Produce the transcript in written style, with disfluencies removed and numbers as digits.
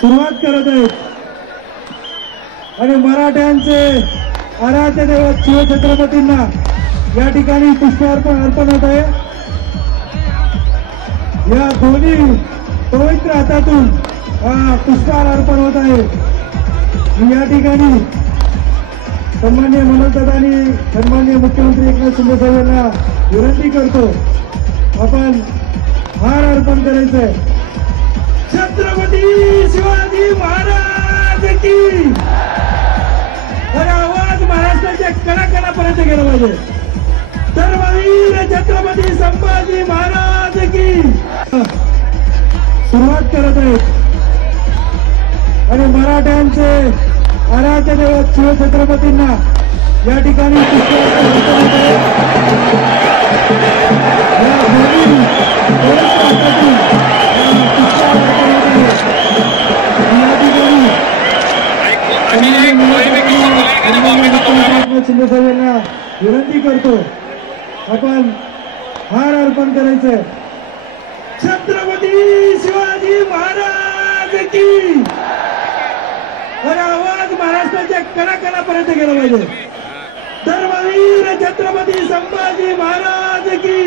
सुरुवात करत आहेत आणि मराठ्यांचे आराध्य दैवत शिवछत्रपतींना या ठिकाणी पुष्पार्पण अर्पण होत आहे। या दोन्ही पवित्र हातातून पुष्पहार अर्पण होत आहे। मी या ठिकाणी सन्माननीय मनोजदादा आणि सन्माननीय मुख्यमंत्री एकनाथ शिंदे साहेबांना विनंती करतो, आपण हार अर्पण करायचं आहे। छत्रपती शिवाजी महाराज की और आवाज महाराष्ट्राच्या कणाकणापर्यंत गेला पाहिजे। धर्मवीर छत्रपती संभाजी महाराज की सुरुवात करत आहेत आणि मराठ्यांचे आराध्य दैवत शिवछत्रपतींना या ठिकाणी पुष्पार्पण अर्पण होत आहे। शिंदे साहेबांना विनंती करतो, आपण हार अर्पण करायचंय। छत्रपती शिवाजी महाराज की और आवाज महाराष्ट्राच्या कणाकणापर्यंत गेला पाहिजे। धर्मवीर छत्रपती संभाजी महाराज की